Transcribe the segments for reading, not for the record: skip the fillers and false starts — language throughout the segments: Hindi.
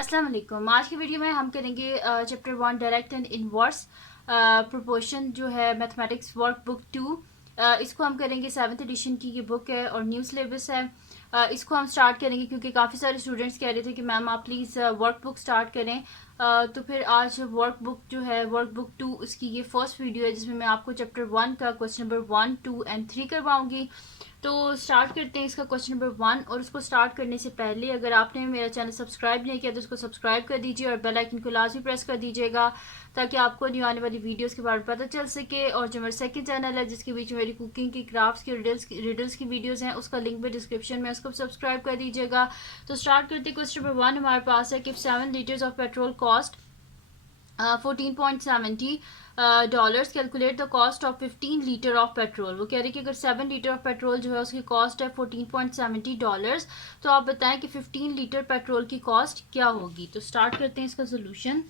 अस्सलाम वालेकुम। आज की वीडियो में हम करेंगे chapter 1 direct and inverse proportion जो है मैथमेटिक्स वर्क बुक 2। इसको हम करेंगे 7th एडिशन की ये बुक है और न्यू सिलेबस है। इसको हम स्टार्ट करेंगे क्योंकि काफ़ी सारे स्टूडेंट्स कह रहे थे कि मैम आप प्लीज़ वर्क बुक स्टार्ट करें। तो फिर आज वर्क बुक जो है वर्क बुक 2 उसकी ये फर्स्ट वीडियो है जिसमें मैं आपको चैप्टर 1 का क्वेश्चन नंबर 1, 2 एंड 3 करवाऊंगी। तो स्टार्ट करते हैं इसका क्वेश्चन नंबर 1। और उसको स्टार्ट करने से पहले अगर आपने मेरा चैनल सब्सक्राइब नहीं किया तो उसको सब्सक्राइब कर दीजिए और बेल आइकन को लाजमी प्रेस कर दीजिएगा ताकि आपको न्यू आने वाली वीडियोस के बारे में पता चल सके। और जो मेरा सेकंड चैनल है जिसके बीच में मेरी कुकिंग की, क्राफ्ट्स की, रिडल्स की वीडियोस हैं, उसका लिंक भी डिस्क्रिप्शन में, उसको सब्सक्राइब कर दीजिएगा। तो स्टार्ट करते हैं। क्वेश्चन नंबर 1 हमारे पास है कि 7 litres of petrol cost $14.70 calculate the cost of 15 litre of petrol. वो कह रहे हैं कि अगर 7 लीटर ऑफ पेट्रोल जो है उसकी कॉस्ट है $14.70, तो आप बताएं कि 15 लीटर पेट्रोल की कॉस्ट क्या होगी। तो स्टार्ट करते हैं इसका सोल्यूशन।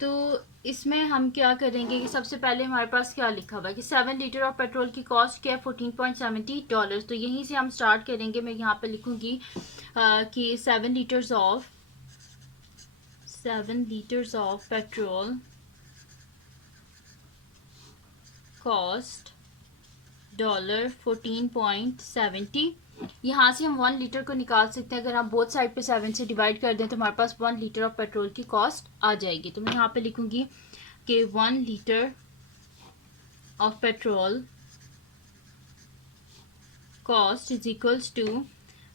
तो इसमें हम क्या करेंगे कि सबसे पहले हमारे पास क्या लिखा हुआ है कि 7 लीटर ऑफ पेट्रोल की कॉस्ट क्या है $14.70। तो यहीं से हम स्टार्ट करेंगे। मैं यहाँ पे लिखूंगी कि 7 liters of petrol cost $14.70। यहाँ से हम 1 लीटर को निकाल सकते हैं। अगर हम बोथ साइड पे 7 से डिवाइड कर दें तो हमारे पास 1 लीटर ऑफ पेट्रोल की कॉस्ट आ जाएगी। तो मैं यहाँ पे लिखूंगी कि 1 litre of petrol cost is equals to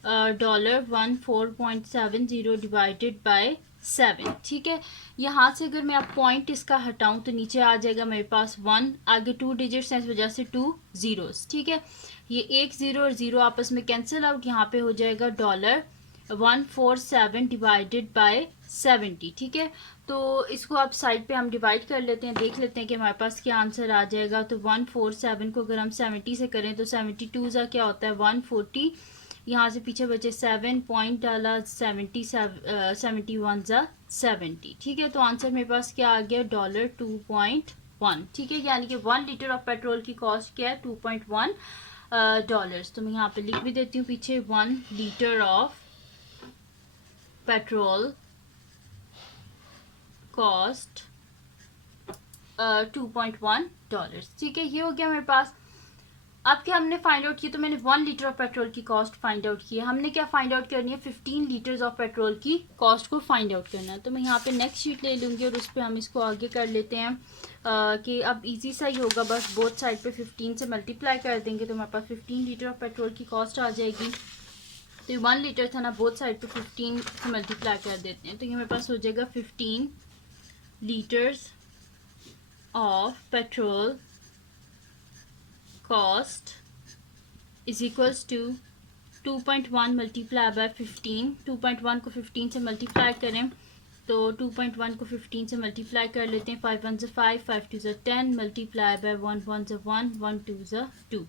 $14.70 divided by 7। ठीक है, यहाँ से अगर मैं अब पॉइंट इसका हटाऊं तो नीचे आ जाएगा मेरे पास 1, आगे 2 डिजिट्स हैं इस वजह से 2 जीरोस। ठीक है, ये 1 0 और 0 आपस में कैंसिल आउट, यहाँ पे हो जाएगा $147 डिवाइडेड बाय 70। ठीक है, तो इसको आप साइड पे हम डिवाइड कर लेते हैं, देख लेते हैं कि हमारे पास क्या आंसर आ जाएगा। तो 147 को अगर हम 70 से करें तो 72 सा क्या होता है 140, यहाँ से पीछे बचे 7 पॉइंट डाला 71 ज़ा 70। ठीक है, तो आंसर मेरे पास क्या आ गया $2.1। ठीक है, यानी कि 1 लीटर ऑफ पेट्रोल की कॉस्ट क्या है $2.1। तो मैं यहाँ पे लिख भी देती हूँ पीछे 1 लीटर ऑफ पेट्रोल कॉस्ट $2.1। ठीक है, ये हो गया मेरे पास। अब क्या हमने फाइंड आउट किया, तो मैंने 1 लीटर ऑफ पेट्रोल की कॉस्ट फाइंड आउट की है। हमने क्या फाइंड आउट करनी है, 15 लीटर्स ऑफ पेट्रोल की कॉस्ट को फाइंड आउट करना है। तो मैं यहाँ पे नेक्स्ट शीट ले लूँगी और उस पर हम इसको आगे कर लेते हैं कि अब इजी सा ही होगा, बस बोथ साइड पे 15 से मल्टीप्लाई कर देंगे तो हमारे पास 15 लीटर ऑफ पेट्रोल की कॉस्ट आ जाएगी। तो 1 लीटर था ना, बोथ साइड पे 15 से मल्टीप्लाई कर देते हैं तो ये मेरे पास हो जाएगा 15 litres of petrol cost is equals to 2.1 multiply by 15। 2.1 को 15 से मल्टीप्लाई करें तो 2.1 को 15 से मल्टीप्लाई कर लेते हैं। 5 1 5, 5 2 10, मल्टीप्लाई बाय 1 1 1, 1 2 2,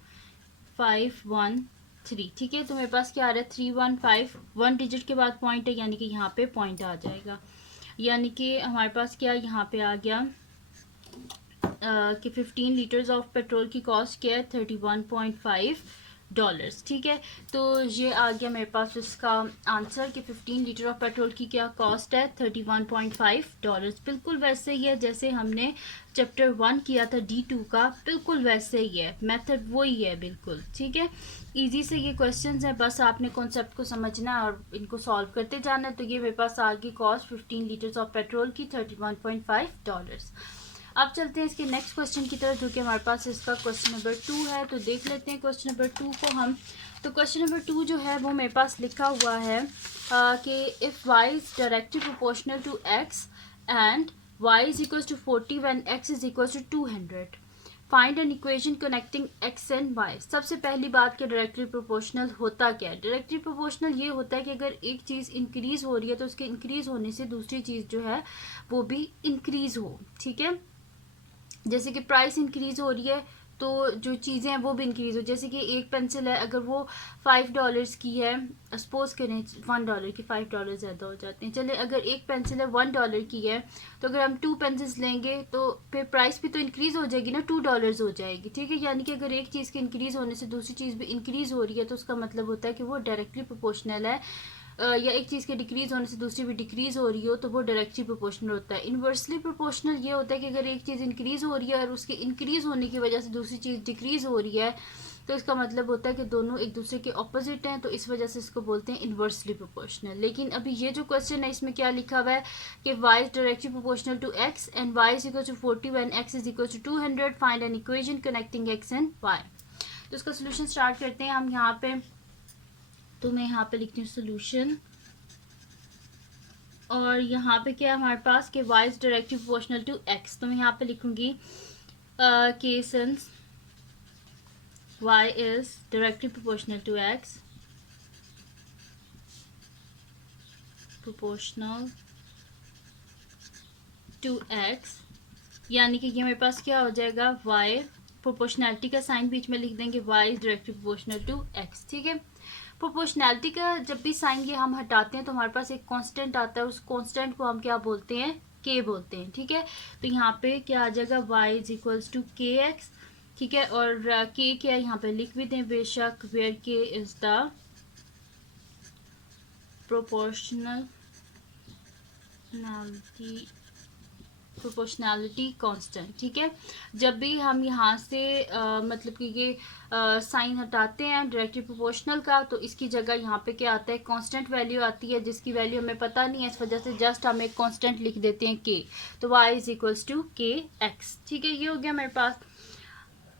5 1 3। ठीक है, तो मेरे पास क्या आ रहा है 315। 1 डिजिट के बाद पॉइंट है यानी कि यहाँ पे पॉइंट आ जाएगा, यानी कि हमारे पास क्या यहाँ पे आ गया कि 15 लीटर्स ऑफ पेट्रोल की कॉस्ट क्या है $31.5। ठीक है, तो ये आ गया मेरे पास इसका आंसर कि 15 लीटर ऑफ पेट्रोल की क्या कॉस्ट है $31.5। बिल्कुल वैसे ही है जैसे हमने चैप्टर 1 किया था D2 का, बिल्कुल वैसे ही है, मेथड वही है बिल्कुल। ठीक है, इजी से ये क्वेश्चंस हैं, बस आपने कॉन्सेप्ट को समझना है और इनको सॉल्व करते जाना है। तो ये मेरे पास आ गई कॉस्ट 15 लीटर्स ऑफ पेट्रोल की $31.5। अब चलते हैं इसके नेक्स्ट क्वेश्चन की तरफ जो कि हमारे पास इसका क्वेश्चन नंबर 2 है। तो देख लेते हैं क्वेश्चन नंबर 2 को हम। तो क्वेश्चन नंबर 2 जो है वो मेरे पास लिखा हुआ है कि if y is directly proportional to x and y is equals to 40 when x is equals to 200, find an equation connecting x and y। सबसे पहली बात कि डायरेक्टली प्रोपोर्शनल होता क्या है। डायरेक्टली प्रोपोर्शनल ये होता है कि अगर एक चीज़ इंक्रीज़ हो रही है तो उसके इंक्रीज़ होने से दूसरी चीज़ जो है वो भी इंक्रीज़ हो। ठीक है, जैसे कि प्राइस इंक्रीज़ हो रही है तो जो चीज़ें हैं वो भी इंक्रीज़ हो। जैसे कि एक पेंसिल है अगर वो $5 की है, सपोज करें $1 की, $5 ज़्यादा हो जाते हैं, चले अगर एक पेंसिल है $1 की है तो अगर हम 2 पेंसिल्स लेंगे तो फिर प्राइस भी तो इंक्रीज़ हो जाएगी ना, $2 हो जाएगी। ठीक है, यानी कि अगर एक चीज़ के इंक्रीज़ होने से दूसरी चीज़ भी इंक्रीज़ हो रही है तो उसका मतलब होता है कि वो डायरेक्टली प्रोपोर्शनल है या एक चीज़ के डिक्रीज़ होने से दूसरी भी डिक्रीज़ हो रही हो तो वो डायरेक्टली प्रोपोर्शनल होता है। इन्वर्सली प्रोपोर्शनल ये होता है कि अगर एक चीज़ इंक्रीज़ हो रही है और उसके इंक्रीज़ होने की वजह से दूसरी चीज़ डिक्रीज़ हो रही है तो इसका मतलब होता है कि दोनों एक दूसरे के ऑपोजिट हैं, तो इस वजह से इसको बोलते हैं इन्वर्सली प्रोपोर्शनल। लेकिन अभी ये जो क्वेश्चन है इसमें क्या लिखा हुआ है कि y is directly proportional to x and y is equal to 40 when x is equal to 200, find an equation connecting x and y। तो इसका सोल्यूशन स्टार्ट करते हैं हम यहाँ पे। तो मैं यहाँ पे लिखती हूँ सोल्यूशन, और यहाँ पे क्या है हमारे पास कि y is directly proportional to x। तो मैं यहाँ पे लिखूंगी कि since y is directly proportional to x, proportional to x, यानी कि ये मेरे पास क्या हो जाएगा y, प्रोपोर्शनैलिटी का साइन बीच में लिख देंगे, y is directly proportional to x। ठीक है, प्रोपोर्शनैलिटी का जब भी साइन ये हम हटाते हैं तो हमारे पास एक कांस्टेंट आता है, उस कांस्टेंट को हम क्या बोलते हैं, k बोलते हैं। ठीक है, तो यहाँ पे क्या आ जाएगा y is equals to k x. ठीक है, और k क्या है यहाँ पे लिख भी दें बेशक, where k is the proportionality constant. ठीक है, जब भी हम यहाँ से मतलब कि ये साइन हटाते हैं डायरेक्टली प्रोपोर्शनल का तो इसकी जगह यहाँ पे क्या आता है, कांस्टेंट वैल्यू आती है जिसकी वैल्यू हमें पता नहीं है, इस वजह से जस्ट हम एक कांस्टेंट लिख देते हैं k। तो y is equals to k x. ठीक है, ये हो गया मेरे पास।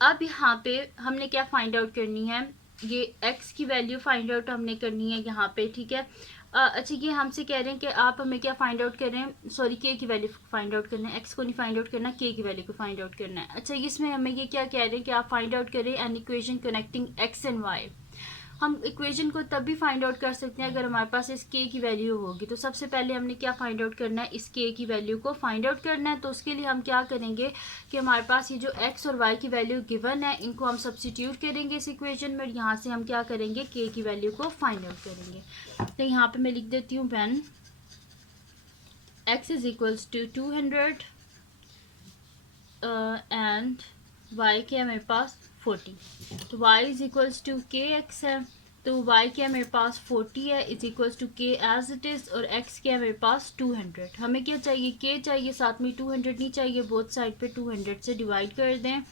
अब यहाँ पे हमने क्या फाइंड आउट करनी है, ये x की वैल्यू फाइंड आउट हमने करनी है यहाँ पे। ठीक है, अच्छा ये हमसे कह रहे हैं कि आप हमें क्या फाइंड आउट कर रहे हैं, सॉरी k की वैल्यू फाइंड आउट करना है, x को नहीं फाइंड आउट करना, k की वैल्यू को फाइंड आउट करना है। अच्छा इसमें हमें ये क्या कह रहे हैं कि आप फाइंड आउट करें N equation connecting x and y। हम इक्वेशन को तब भी फाइंड आउट कर सकते हैं अगर हमारे पास इस k की वैल्यू होगी। तो सबसे पहले हमने क्या फाइंड आउट करना है, इस k की वैल्यू को फाइंड आउट करना है। तो उसके लिए हम क्या करेंगे कि हमारे पास ये जो x और y की वैल्यू गिवन है इनको हम सब्स्टिट्यूट करेंगे इस इक्वेशन में, यहाँ से हम क्या करेंगे, k की वैल्यू को फाइंड आउट करेंगे। तो यहाँ पे मैं लिख देती हूँ when x is equals to 200 and y क्या है मेरे पास 40। तो y is equals to k x है, तो y क्या है मेरे पास 40 है, is equals to k as it is, और x क्या है मेरे पास 200। हमें क्या चाहिए, k चाहिए, साथ में 200 नहीं चाहिए, बोथ साइड पे 200 से डिवाइड कर दें।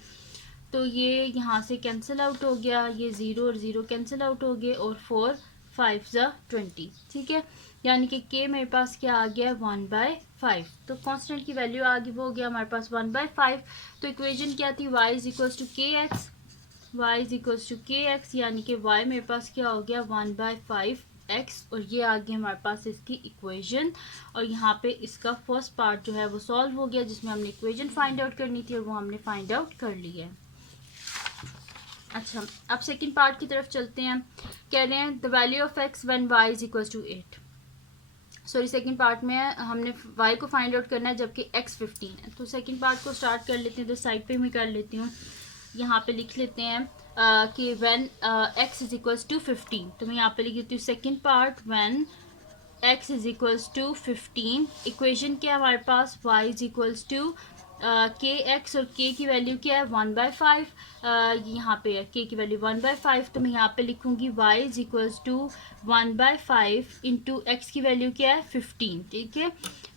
तो ये यहाँ से कैंसिल आउट हो गया, ये 0 और 0 कैंसिल आउट हो गए, और 4 5 ज़ा 20। ठीक है, यानी कि k मेरे पास क्या आ गया 1/5। तो कांस्टेंट की वैल्यू आ गई, वो हो गया हमारे पास 1/5। तो इक्वेशन क्या थी, y is equals to k x, y is equals to k x, यानी कि y मेरे पास क्या हो गया 1/5x, और ये आ गई हमारे पास इसकी इक्वेशन। और यहाँ पे इसका फर्स्ट पार्ट जो है वो सॉल्व हो गया, जिसमें हमने इक्वेशन फाइंड आउट करनी थी और वो हमने फाइंड आउट कर ली है। अच्छा, अब सेकंड पार्ट की तरफ चलते हैं। कह रहे हैं the value of x when y is equals to 8। Sorry, second part में हमने y को फाइंड आउट करना है जबकि x 15 है। तो सेकंड पार्ट को स्टार्ट कर लेते हैं, तो साइड पे मैं कर लेती हूँ, यहाँ पे लिख लेते हैं कि when x is equals to 15। तो मैं यहाँ पे लिख देती हूँ second part when x is equals to 15। Equation क्या है हमारे पास, y is equals to k x, और k की वैल्यू क्या है 1/5, यहाँ पे है k की वैल्यू 1/5। तो मैं यहाँ पे लिखूँगी y is equals to 1/5 into x की वैल्यू क्या है 15। ठीक है,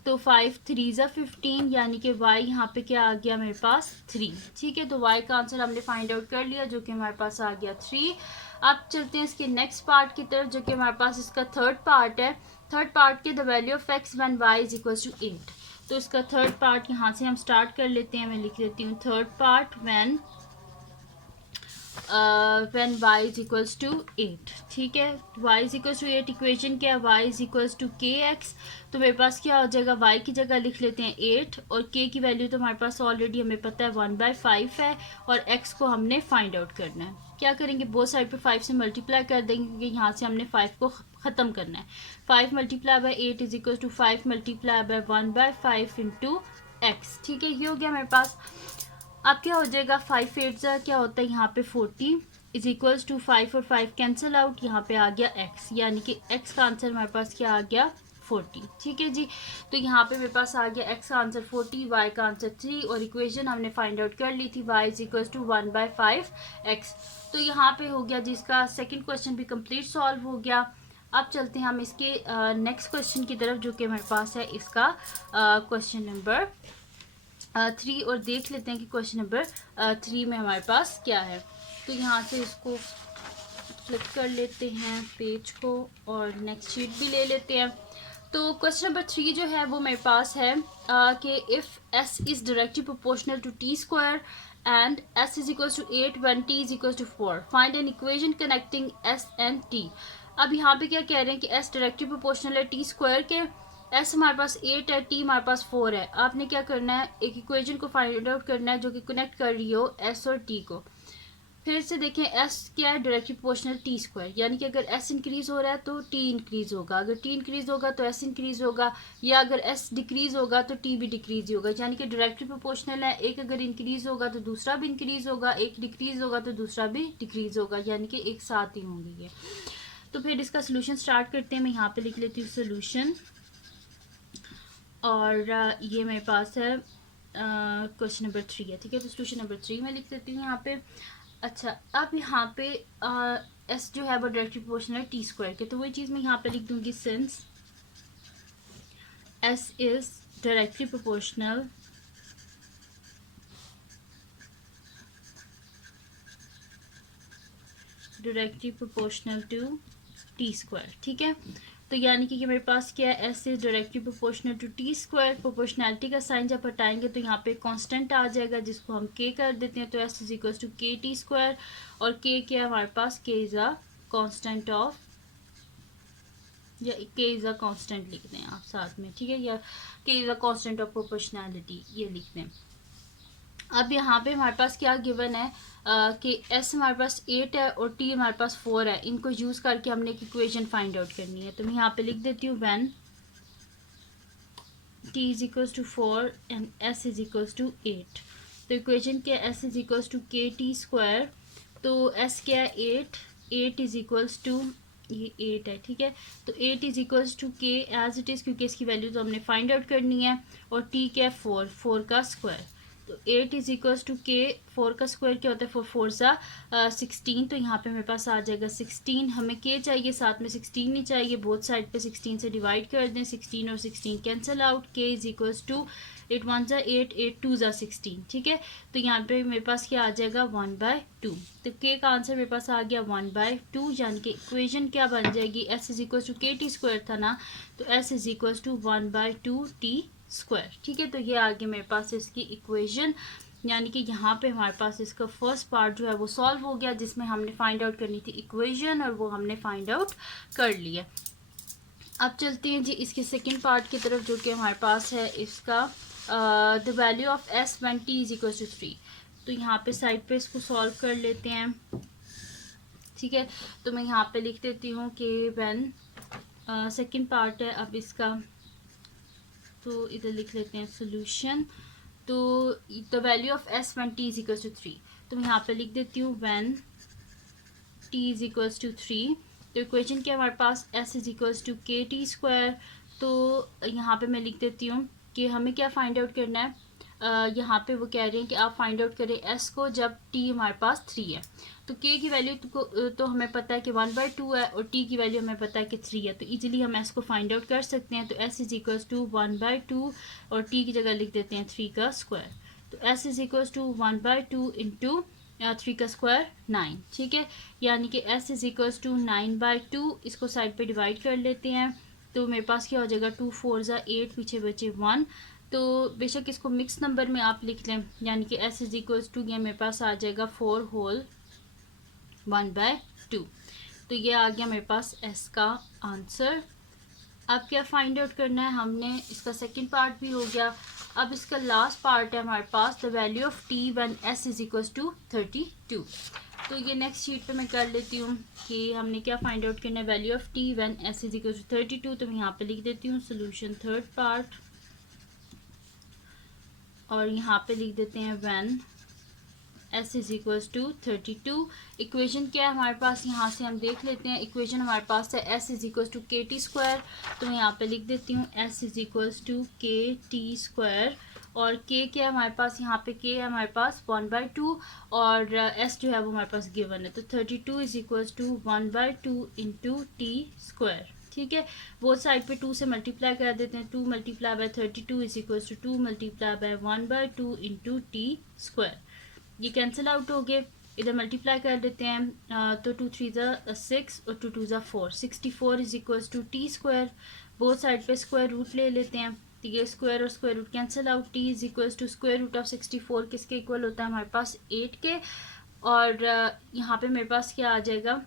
तो 5 3 ज़ा 15, यानी कि y यहाँ पे क्या आ गया मेरे पास 3। ठीक है, तो y का आंसर हमने फाइंड आउट कर लिया जो कि हमारे पास आ गया 3। अब चलते हैं इसके नेक्स्ट पार्ट की तरफ, जो कि हमारे पास इसका थर्ड पार्ट है। थर्ड पार्ट के the value of x when y is equals to 8। तो इसका थर्ड पार्ट यहाँ से हम स्टार्ट कर लेते हैं। मैं लिख देती हूँ third part when y is equals to 8। ठीक है, y is equals to 8, equation क्या है y is equals to k x. तो मेरे पास क्या हो जाएगा, y की जगह लिख लेते हैं 8, और k की वैल्यू तो हमारे पास ऑलरेडी हमें पता है 1/5 है, और x को हमने फाइंड आउट करना है। क्या करेंगे, बोथ साइड पे 5 से मल्टीप्लाई कर देंगे, क्योंकि यहाँ से हमने 5 को ख़त्म करना है। 5 multiply by 8 is equal to 5 multiply by 1/5 into x. ठीक है, ये हो गया मेरे पास। अब क्या हो जाएगा, 5 8 क्या होता है यहाँ पे 40 इज इक्वल्स टू 5 और 5 कैंसिल आउट, यहाँ पे आ गया x, यानी कि x का आंसर हमारे पास क्या आ गया 40। ठीक है जी, तो यहाँ पे मेरे पास आ गया x का आंसर 40, y का आंसर 3, और इक्वेशन हमने फाइंड आउट कर ली थी y is equals to 1/5x। तो यहाँ पे हो गया जिसका सेकंड क्वेश्चन भी कंप्लीट सॉल्व हो गया। अब चलते हैं हम इसके नेक्स्ट क्वेश्चन की तरफ, जो कि हमारे पास है इसका क्वेश्चन नंबर 3, और देख लेते हैं कि क्वेश्चन नंबर 3 में हमारे पास क्या है। तो यहाँ से इसको फ्लिप कर लेते हैं पेज को, और नेक्स्ट शीट भी ले लेते हैं। तो क्वेश्चन नंबर 3 जो है वो मेरे पास है कि if s is directly proportional to t square and s is equals to 8 when t is equals to 4, find an equation connecting s and t। अब यहाँ पे क्या कह रहे हैं कि s डायरेक्टली प्रोपोर्शनल है t स्क्वायर के, s हमारे पास 8 है, t हमारे पास 4 है। आपने क्या करना है, एक इक्वेशन को फाइंड आउट करना है जो कि कनेक्ट कर रही हो s और t को। फिर से देखें, s क्या है, डायरेक्टली प्रोपोर्शनल t स्क्वायर, यानी कि अगर s इंक्रीज हो रहा है तो t इंक्रीज होगा, अगर t इंक्रीज होगा तो s इंक्रीज होगा, या अगर s डिक्रीज होगा तो t भी डिक्रीज होगा। यानी कि डायरेक्टली प्रोपोर्शनल है, एक अगर इंक्रीज होगा तो दूसरा भी इंक्रीज होगा, एक डिक्रीज होगा तो दूसरा भी डिक्रीज होगा, यानी कि एक साथ ही होंगे ये। तो फिर इसका सोल्यूशन स्टार्ट करते हैं। मैं यहाँ पे लिख लेती हूँ सोल्यूशन, और ये मेरे पास है क्वेश्चन नंबर 3 है, ठीक है। तो सोल्यूशन नंबर 3 में लिख लेती हूँ यहाँ पे। अच्छा, अब यहाँ पे एस जो है वो डायरेक्टली प्रोपोर्शनल है टी स्क्वायर के, तो वही चीज़ मैं यहाँ पे लिख दूँगी, since s is directly proportional to t square, ठीक है। तो यानी कि मेरे पास क्या है, s is directly proportional to t square. Proportionality का साइन जब हटाएंगे तो यहाँ पे कांस्टेंट आ जाएगा, जिसको हम के कर देते हैं। तो s is equal to k t square, और के क्या है हमारे पास, के इज़ अ कांस्टेंट ऑफ, या के इज़ अ कांस्टेंट लिख दें आप साथ में, ठीक है, या के is a constant of proportionality ये लिख दें। अब यहाँ पे हमारे पास क्या गिवन है कि s हमारे पास 8 है और t हमारे पास 4 है। इनको यूज़ करके हमने एक इक्वेशन फाइंड आउट करनी है। तो मैं यहाँ पे लिख देती हूँ when t is equals to 4 and s is equals to 8। तो इक्वेशन क्या है, s is equals to k t square. तो s क्या है 8 इज इक्वल्स टू, ये 8 है, ठीक है। तो 8 इज इक्वल्स टू के एज इट इज़, क्योंकि इसकी वैल्यू तो हमने फाइंड आउट करनी है। और t क्या है 4 का स्क्वायर। तो 8 इज इक्वल्स टू के, 4 का स्क्वायर क्या होता है, 4 सा 16। तो यहाँ पे मेरे पास आ जाएगा 16। हमें के चाहिए, साथ में 16 नहीं चाहिए, बोथ साइड पे 16 से डिवाइड कर दें। 16 और 16 कैंसिल आउट, के इज इक्वल्स टू 8 1 ज़ा 8, 8 2 ज़ा 16, ठीक है। तो यहाँ पे मेरे पास क्या आ जाएगा 1/2। तो के का आंसर मेरे पास आ गया 1/2, यानी कि इक्वेशन क्या बन जाएगी, s is equals to k t square था ना, तो s is equals to 1/2 t square, ठीक है। तो ये आ गया मेरे पास इसकी इक्वेशन, यानी कि यहाँ पे हमारे पास इसका फर्स्ट पार्ट जो है वो सॉल्व हो गया, जिसमें हमने फाइंड आउट करनी थी इक्वेशन, और वो हमने फाइंड आउट कर लिया। अब चलते हैं जी इसके सेकंड पार्ट की तरफ, जो कि हमारे पास है इसका the value of s when t is equal to 3। तो यहाँ पे साइड पे इसको सॉल्व कर लेते हैं, ठीक है। तो मैं यहाँ पे लिख देती हूँ कि व्हेन सेकंड पार्ट है अब इसका, तो इधर लिख लेते हैं सोल्यूशन। तो the value of s when t is equals to 3, तो मैं यहाँ पे लिख देती हूँ when t is equals to 3। तो इक्वेशन क्या हमारे पास, s is equals to k t square. तो यहाँ पे मैं लिख देती हूँ कि हमें क्या फाइंड आउट करना है, यहाँ पे वो कह रहे हैं कि आप फाइंड आउट करें एस को जब टी हमारे पास 3 है। तो के की वैल्यू तो हमें पता है कि 1/2 है, और टी की वैल्यू हमें पता है कि 3 है। तो इजीली हम एस को फाइंड आउट कर सकते हैं। तो एस इज इक्वल्स टू 1/2, और टी की जगह लिख देते हैं 3 का स्क्वायर। तो s is equals to 1/2 into 3 का स्क्वायर 9, ठीक है। यानी कि एस इज इक्वल्स टू 9/2। इसको साइड पे डिवाइड कर लेते हैं। तो मेरे पास क्या हो जाएगा, 2 4 ज़ा 8, पीछे बचे 1। तो बेशक इसको मिक्स नंबर में आप लिख लें, यानी कि एस इज इक्वल्स टू, ये मेरे पास आ जाएगा 4 होल 1/2। तो ये आ गया मेरे पास एस का आंसर। अब क्या फाइंड आउट करना है हमने, इसका सेकंड पार्ट भी हो गया। अब इसका लास्ट पार्ट है हमारे पास the value of t when s is equals to 32। तो ये नेक्स्ट शीट पे मैं कर लेती हूँ कि हमने क्या फाइंड आउट करना है, value of t when s is equals to 32। तो मैं यहाँ पे लिख देती हूँ सोल्यूशन थर्ड पार्ट, और यहाँ पे लिख देते हैं when s is equals to 32। Equation क्या है हमारे पास, यहाँ से हम देख लेते हैं। इक्वेशन हमारे पास है s is equals to k t square. तो मैं यहाँ पे लिख देती हूँ s is equals to k t square, और के क्या है हमारे पास, यहाँ पे के है हमारे पास 1/2 और एस जो है वो हमारे पास गिवन है। तो 32 is equals to 1/2 into t square. ठीक है, बोथ साइड पे 2 से मल्टीप्लाई कर देते हैं। 2 multiply by 32 is equals to 2 multiply by 1/2 into t square. ये कैंसिल आउट हो गए, इधर मल्टीप्लाई कर देते हैं। तो 2 3 ज़ा 6 और 2 2 ज़ा 4, 64 is equals to t square. Both side पे स्क्वायर रूट ले लेते हैं, तो ये स्क्वायर और स्क्वायर रूट कैंसिल आउट। टी is equals to square root of 64 किसके इक्वल होता है हमारे पास 8 के। और यहाँ पे मेरे पास क्या आ जाएगा,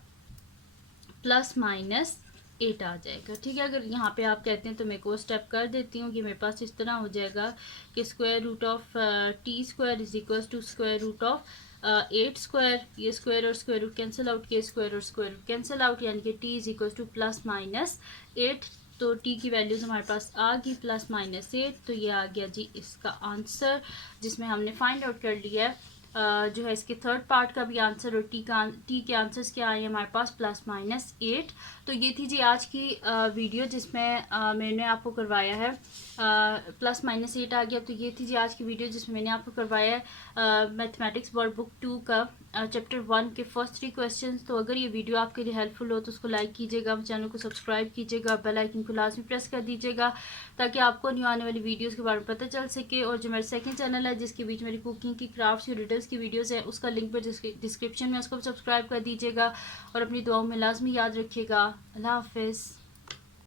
+-8 आ जाएगा। ठीक है, अगर यहाँ पे आप कहते हैं तो मैं को स्टेप कर देती हूँ कि मेरे पास इस तरह हो जाएगा कि square root of t square is equals to square root of 8 square. ये स्क्वायर और स्क्वायर रूट कैंसिल आउट, के स्क्वायर और स्क्वायर रूट कैंसिल आउट, यानी कि टी इज इक्वल्स टू +-8। तो टी की वैल्यूज़ हमारे पास आ गई +-8। तो ये आ गया जी इसका आंसर, जिसमें हमने फाइंड आउट कर लिया है जो है इसके थर्ड पार्ट का भी आंसर, और टी के आंसर्स क्या आए हमारे पास +-8। तो ये थी जी आज की वीडियो जिसमें मैंने आपको करवाया है +-8 आ गया। तो ये थी जी आज की वीडियो जिसमें मैंने आपको करवाया है मैथमेटिक्स वर्ड बुक 2 का चैप्टर 1 के फर्स्ट 3 क्वेश्चंस। तो अगर ये वीडियो आपके लिए हेल्पफुल हो तो उसको लाइक कीजिएगा, चैनल को सब्सक्राइब कीजिएगा, बेल आइकन को लाजमी प्रेस कर दीजिएगा ताकि आपको न्यू आने वाली वीडियोस के बारे में पता चल सके। और जो मेरा सेकंड चैनल है जिसके बीच मेरी कुकिंग की, क्राफ्ट्स की, रिडल्स की वीडियोस है, उसका लिंक पर डिस्क्रिप्शन में, उसको सब्सक्राइब कर दीजिएगा और अपनी दुआओं में लाजमी याद रखिएगा। अल्लाह हाफिज़।